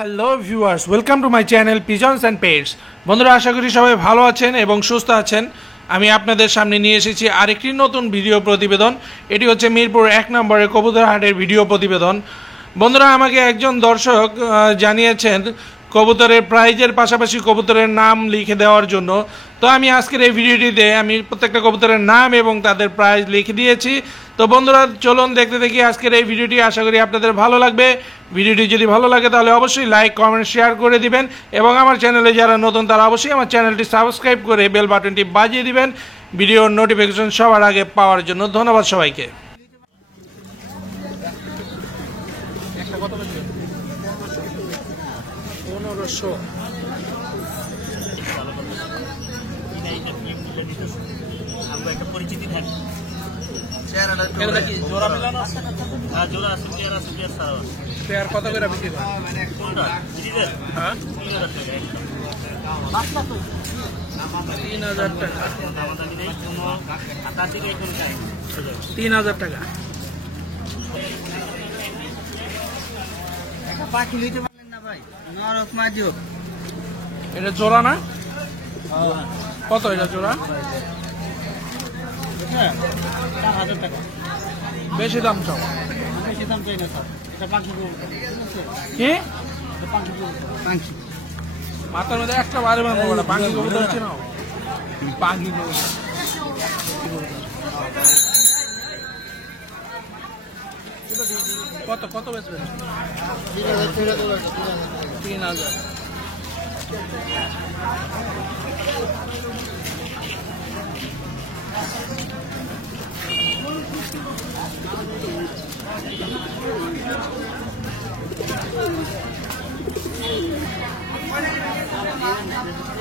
Hello viewers, welcome to my channel pigeons and pets. বন্ধুরা, আশা করি সবাই ভালো আছেন এবং সুস্থ আছেন। আমি আপনাদের সামনে নিয়ে এসেছি আরেকটি নতুন ভিডিও প্রতিবেদন। এটি হচ্ছে মিরপুর 1 নম্বরের কবুতর হাটের ভিডিও প্রতিবেদন। বন্ধুরা, আমাকে একজন দর্শক জানিয়েছেন কবুতরের প্রাইজের পাশাপাশি কবুতরের নাম লিখে দেওয়ার জন্য। তো আমি আজকের এই ভিডিওটিতে আমি প্রত্যেকটা কবুতরের নাম এবং তাদের প্রাইজ লিখে দিয়েছি। তো বন্ধুরা, চলুন দেখতে দেখি আজকের এই ভিডিওটি। আশা করি আপনাদের ভালো লাগবে। ভিডিওটি যদি ভালো লাগে তাহলে অবশ্যই লাইক, কমেন্ট, শেয়ার করে দিবেন এবং আমার চ্যানেলে যারা নতুন তারা অবশ্যই আমার চ্যানেলটি সাবস্ক্রাইব করে বেল বাটনটি বাজিয়ে দিবেন ভিডিওর নোটিফিকেশন সবার আগে পাওয়ার জন্য। ধন্যবাদ সবাইকে। কত করে বিক্রি করেন? 3000 টাকা। 3000 টাকা। পাখি নিতে পারলেন না ভাই? নরক মাদিও। এটা জোড়া না? কত এটা জোড়া? 1000 টাকা। বেশি দাম চাও? বেশি দাম চাই না স্যার। এটা পাখি কি পাখি পাখি মাথার মধ্যে একটা বারে বারে পাখি কবুতর হচ্ছে না? পাখি কত কত বেচবেন? 3000।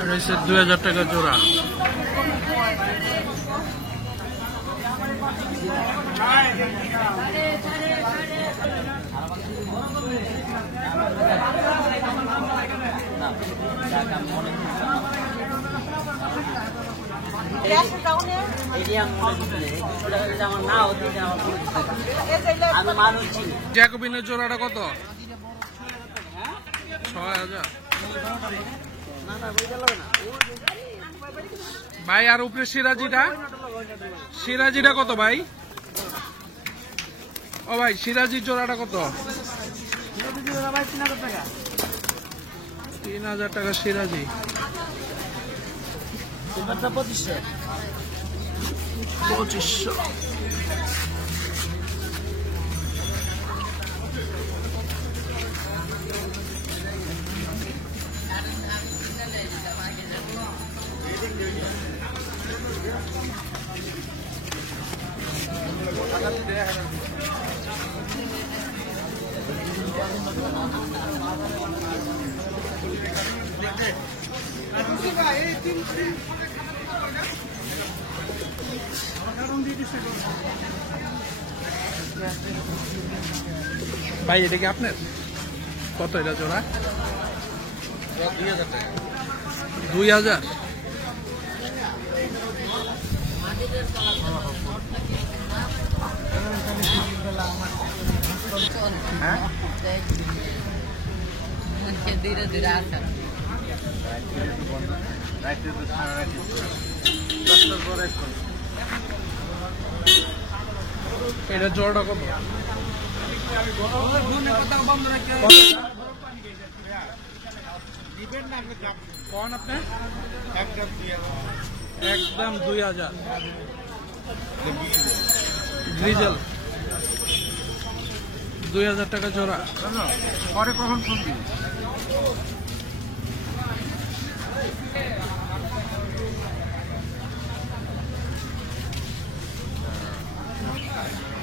রয়েছে 2000 টাকা জোড়া। জ্যাকোবিনের জোড়াটা কত? 6000। ভাই, আর উপরে সিরাজিটা কত ভাই? ও ভাই, সিরাজির জোড়াটা কত? 3000 টাকা সিরাজি। 2500। ভাই, এটা কি আপনার? কত এটা জোড়া? 2000 টাকা। 2000? হ্যাঁ, ধীরে ধীরে আসা। এটা জোড়াটা কত? কোন আপনি? একদম 2000। গ্রিজেল 2000 টাকা জোড়া। পরে কখন ফোন দিন?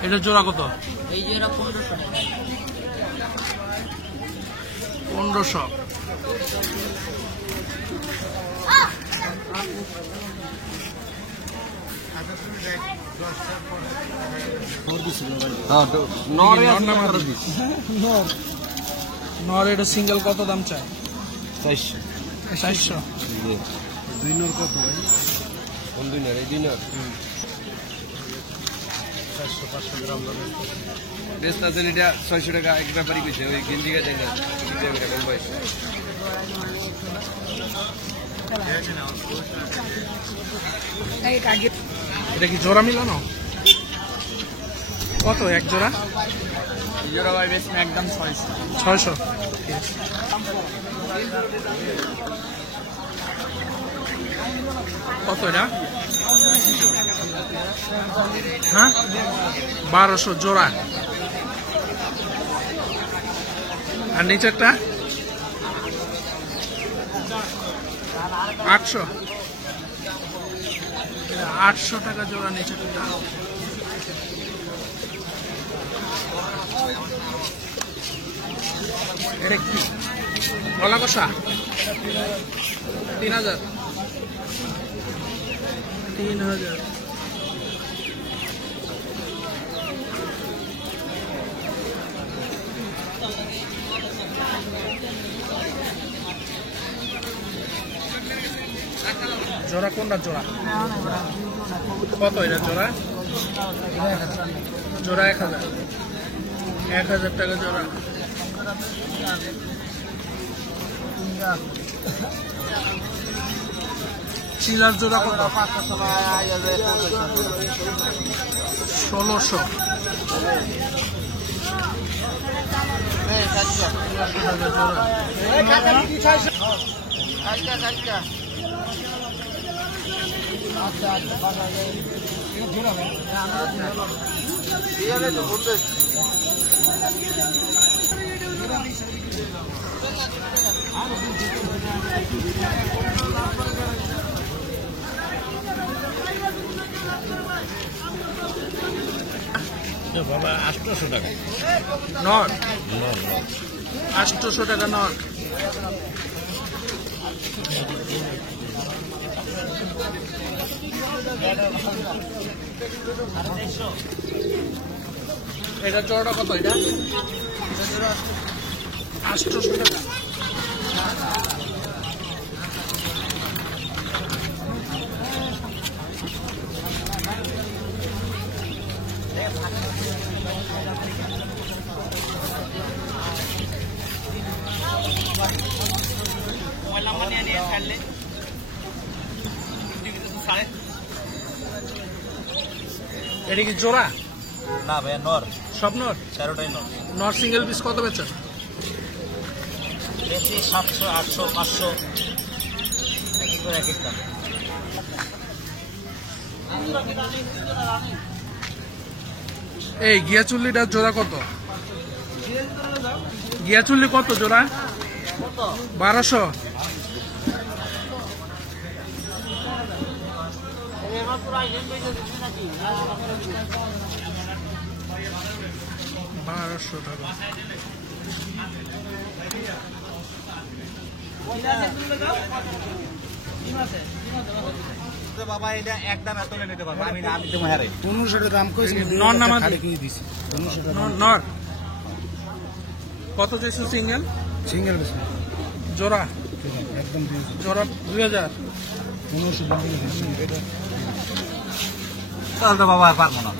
এটা জোড়া কত? এই জোড়া 1500 টাকা। 1500। নর এটা সিঙ্গেল কত দাম চায়? 400। 2 নর কত ভাই? কোন 2 নর? এই 2 নর 400-500 গ্রাম লাগে। বেচতেছেন এটা 600 টাকা এক ব্যাপারই কইছে, ওই গেঞ্জি গাছ এটা কম বয়স এটা কি জোড়া মিলানো? কত এক জোড়া? জোড়া ভাই বেশ একদম 600। কত এটা? হ্যাঁ 1200 জোড়া। আর নিচেরটা 800। 800 টাকা জোড়া নিচেরটা। এটা কি গলা কষা? 3000। 3000। জোড়া কোনটা জোড়া? কত এটা জোড়া? জোড়া 1000। 1000 টাকা জোড়া। চিলার জোড়া কত? 1600। বাবা 800 টাকা নট 800 টাকা নট। এটা জোড়াটা কত? এটা 800 টাকা। এটা কি জোড়া? না ভাই নর সব নর? 13টাই নর। নর সিঙ্গেল পিস কত বেচেন? বেশি 700 800 500 এক এক করে এক এক দাম। এই গিয়াচুল্লিটার জোড়া কত? গিয়াচুল্লি কত জোড়া? 1200। বারোশো টাকা। বাবা এটা একদম এত নিতে পারবো আমি না, আমি তো হারে 1500 দাম কইছি। নর নামা খালি কিনে দিছি 1500 টাকা নর কত চাইছো? সিঙ্গেল সিঙ্গেল বেশ জোড়া একদম জোড়া 2000। 1500 দাম দিছি এটা তাহলে তো বাবা আর পারবো না।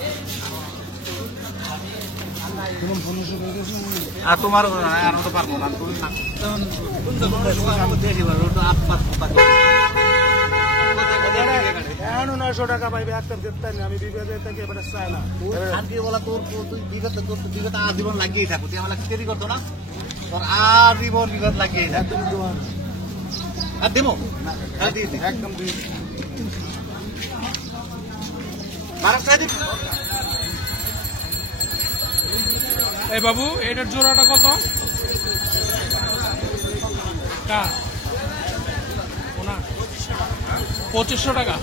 তুমি 1500 টাকা দিছো আর তোমার আর তো পারবো না। তুমি না আমি দেখি বলো তো আপপাত পাতা এখন 900 টাকা পাইবে একটা দিতে না। আমি বিবেকে থেকে এবারে চাই না। আর কি বলা তোর তুই বিগত তোর বিগত আজীবন লাগিয়েই থাকো। তুই আমাকে দেরি করতো না? তোর আজীবন বিগত লাগিয়েই থাক। তুমি দোয়ান আর দেবো আর দিয়ে দিই একদম দুই মারাসাই দিই। এই বাবু এটার জোড়াটা কত? কা ওনা 2500 টাকা।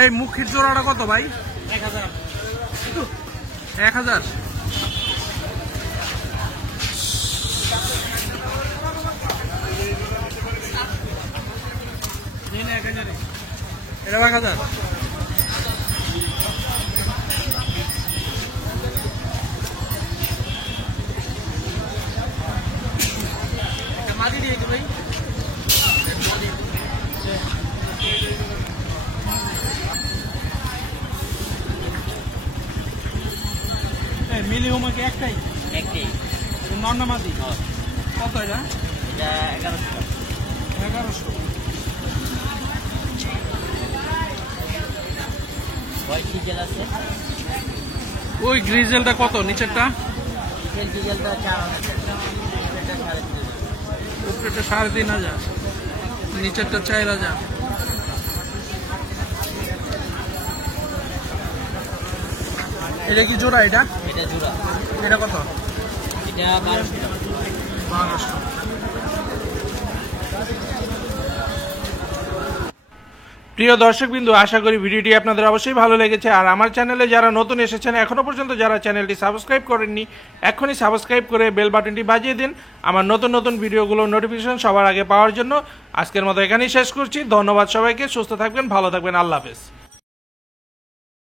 এই মুখির জোড়াটা কত ভাই? 1000 1000। এটা 1000। মিলি হোমাকে একটাই একটি নন্নামাদি কত এটা? এটা 1100 টাকা। 1100। হোয়াইট ডিজেল আছে, ওই গ্রিজেলটা কত নিচেরটা? ডিজেল ডিজেলটা 4000 টাকা, এটা 3500 উপরেটা 3500, নিচেরটা 4000। এটা কি জোড়া? এটা এটা জোড়া, এটা কত? এটা 1200 টাকা। 1200। প্রিয় দর্শকবৃন্দ, আশা করি ভিডিওটি আপনাদের অবশ্যই ভালো লেগেছে। আর আমার চ্যানেলে যারা নতুন এসেছেন, এখনও পর্যন্ত যারা চ্যানেলটি সাবস্ক্রাইব করেননি, এখনই সাবস্ক্রাইব করে বেল বাটনটি বাজিয়ে দিন আমার নতুন নতুন ভিডিওগুলোর নোটিফিকেশন সবার আগে পাওয়ার জন্য। আজকের মতো এখানেই শেষ করছি। ধন্যবাদ সবাইকে। সুস্থ থাকবেন, ভালো থাকবেন। আল্লাহ হাফেজ।